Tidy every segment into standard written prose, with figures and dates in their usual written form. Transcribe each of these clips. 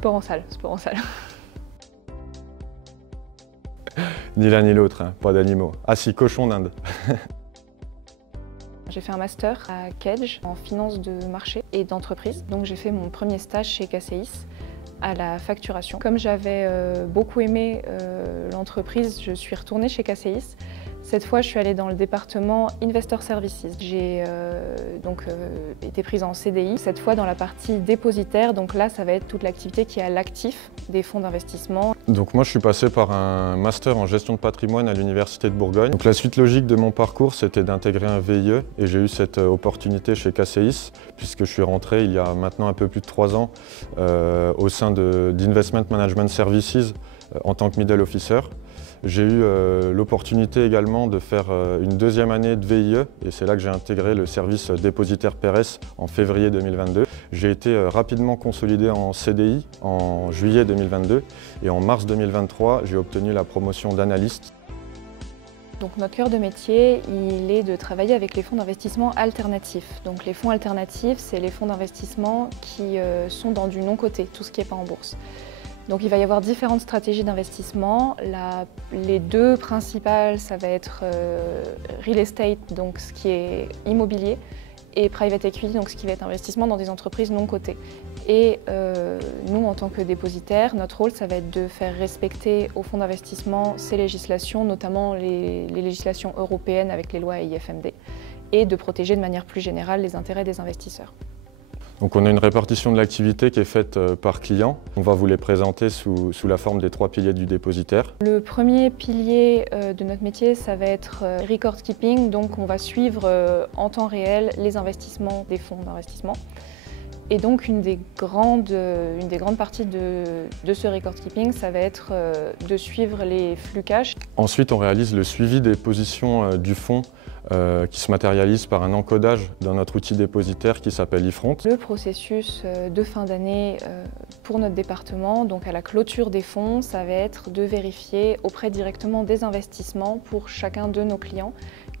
Sport en salle, sport en salle. Ni l'un ni l'autre, hein, pas d'animaux. Ah si, cochon d'Inde. J'ai fait un master à Kedge en finance de marché et d'entreprise. Donc j'ai fait mon premier stage chez KCIS à la facturation. Comme j'avais beaucoup aimé l'entreprise, je suis retournée chez KCIS. Cette fois, je suis allée dans le département Investor Services. J'ai été prise en CDI, cette fois dans la partie dépositaire. Donc là, ça va être toute l'activité qui est à l'actif des fonds d'investissement. Donc moi, je suis passé par un master en gestion de patrimoine à l'Université de Bourgogne. Donc la suite logique de mon parcours, c'était d'intégrer un VIE et j'ai eu cette opportunité chez KCIS puisque je suis rentré il y a maintenant un peu plus de 3 ans au sein d'Investment Management Services en tant que middle officer. J'ai eu l'opportunité également de faire une deuxième année de VIE et c'est là que j'ai intégré le service dépositaire PERES en février 2022. J'ai été rapidement consolidé en CDI en juillet 2022 et en mars 2023, j'ai obtenu la promotion d'analyste. Donc notre cœur de métier, il est de travailler avec les fonds d'investissement alternatifs. Donc les fonds alternatifs, c'est les fonds d'investissement qui sont dans du non-coté, tout ce qui n'est pas en bourse. Donc il va y avoir différentes stratégies d'investissement. Les deux principales, ça va être real estate, donc ce qui est immobilier, et private equity, donc ce qui va être investissement dans des entreprises non cotées. Et nous, en tant que dépositaires, notre rôle, ça va être de faire respecter aux fonds d'investissement ces législations, notamment les législations européennes avec les lois AIFMD, et de protéger de manière plus générale les intérêts des investisseurs. Donc on a une répartition de l'activité qui est faite par client. On va vous les présenter sous la forme des 3 piliers du dépositaire. Le premier pilier de notre métier, ça va être record keeping. Donc on va suivre en temps réel les investissements des fonds d'investissement. Et donc une des grandes parties de ce record keeping, ça va être de suivre les flux cash. Ensuite, on réalise le suivi des positions du fonds qui se matérialise par un encodage dans notre outil dépositaire qui s'appelle eFront. Le processus de fin d'année pour notre département, donc à la clôture des fonds, ça va être de vérifier auprès directement des investissements pour chacun de nos clients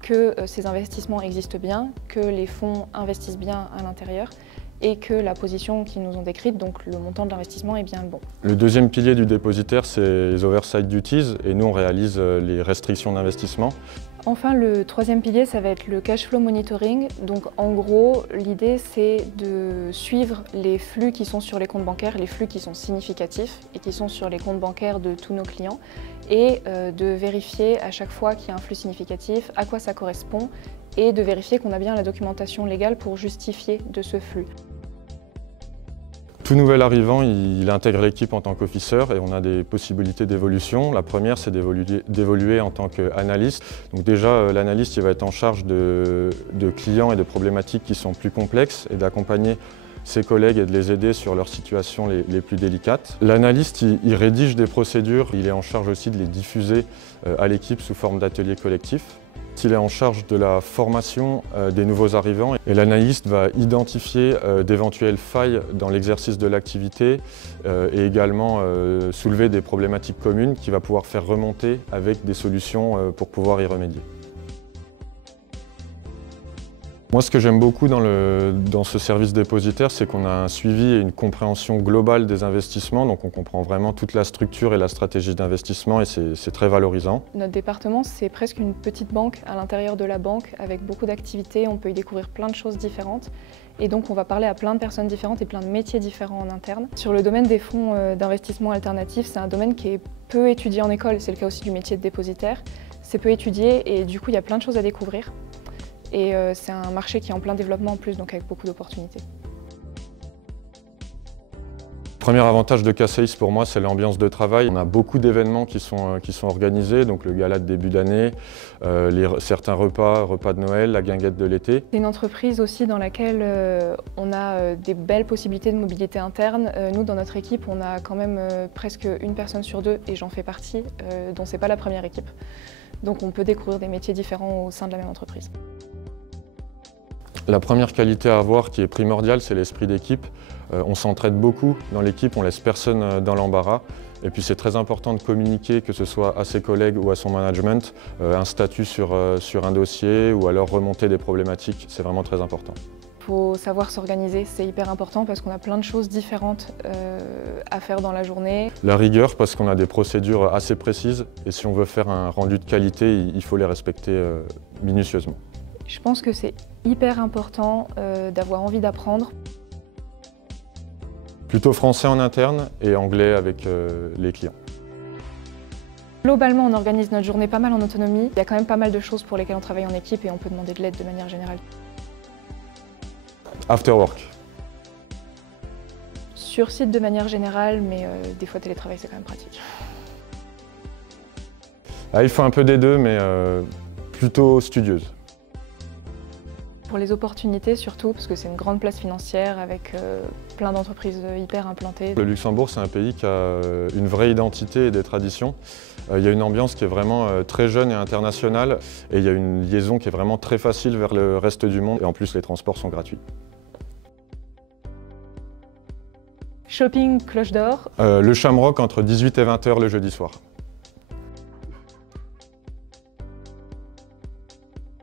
que ces investissements existent bien, que les fonds investissent bien à l'intérieur et que la position qu'ils nous ont décrite, donc le montant de l'investissement, est bien le bon. Le deuxième pilier du dépositaire, c'est les oversight duties et nous on réalise les restrictions d'investissement. Enfin, le troisième pilier, ça va être le cash flow monitoring. Donc en gros, l'idée c'est de suivre les flux qui sont sur les comptes bancaires, les flux qui sont significatifs et qui sont sur les comptes bancaires de tous nos clients et de vérifier à chaque fois qu'il y a un flux significatif, à quoi ça correspond et de vérifier qu'on a bien la documentation légale pour justifier de ce flux. Tout nouvel arrivant, il intègre l'équipe en tant qu'officer et on a des possibilités d'évolution. La première, c'est d'évoluer en tant qu'analyste. Donc déjà, l'analyste va être en charge de clients et de problématiques qui sont plus complexes et d'accompagner ses collègues et de les aider sur leurs situations les plus délicates. L'analyste, il rédige des procédures, il est en charge aussi de les diffuser à l'équipe sous forme d'ateliers collectifs. Il est en charge de la formation des nouveaux arrivants et l'analyste va identifier d'éventuelles failles dans l'exercice de l'activité et également soulever des problématiques communes qu'il va pouvoir faire remonter avec des solutions pour pouvoir y remédier. Moi, ce que j'aime beaucoup dans ce service dépositaire, c'est qu'on a un suivi et une compréhension globale des investissements. Donc on comprend vraiment toute la structure et la stratégie d'investissement et c'est très valorisant. Notre département, c'est presque une petite banque à l'intérieur de la banque avec beaucoup d'activités. On peut y découvrir plein de choses différentes. Et donc on va parler à plein de personnes différentes et plein de métiers différents en interne. Sur le domaine des fonds d'investissement alternatifs, c'est un domaine qui est peu étudié en école. C'est le cas aussi du métier de dépositaire. C'est peu étudié et du coup, il y a plein de choses à découvrir. Et c'est un marché qui est en plein développement en plus, donc avec beaucoup d'opportunités. Le premier avantage de KCIS pour moi, c'est l'ambiance de travail. On a beaucoup d'événements qui sont organisés, donc le gala de début d'année, certains repas de Noël, la guinguette de l'été. C'est une entreprise aussi dans laquelle on a des belles possibilités de mobilité interne. Nous, dans notre équipe, on a quand même presque une personne sur 2, et j'en fais partie, dont c'est pas la première équipe. Donc on peut découvrir des métiers différents au sein de la même entreprise. La première qualité à avoir qui est primordiale, c'est l'esprit d'équipe. On s'entraide beaucoup dans l'équipe, on laisse personne dans l'embarras. Et puis c'est très important de communiquer, que ce soit à ses collègues ou à son management, un statut sur un dossier ou alors remonter des problématiques, c'est vraiment très important. Il faut savoir s'organiser, c'est hyper important parce qu'on a plein de choses différentes à faire dans la journée. La rigueur, parce qu'on a des procédures assez précises et si on veut faire un rendu de qualité, il faut les respecter minutieusement. Je pense que c'est hyper important d'avoir envie d'apprendre. Plutôt français en interne et anglais avec les clients. Globalement, on organise notre journée pas mal en autonomie. Il y a quand même pas mal de choses pour lesquelles on travaille en équipe et on peut demander de l'aide de manière générale. After work. Sur site de manière générale, mais des fois télétravail c'est quand même pratique. Il faut un peu des deux, mais plutôt studieuse. Pour les opportunités surtout, parce que c'est une grande place financière avec plein d'entreprises hyper implantées. Le Luxembourg, c'est un pays qui a une vraie identité et des traditions. Il y a une ambiance qui est vraiment très jeune et internationale et il y a une liaison qui est vraiment très facile vers le reste du monde et en plus les transports sont gratuits. Shopping Cloche d'Or. Le Shamrock entre 18 et 20 h le jeudi soir.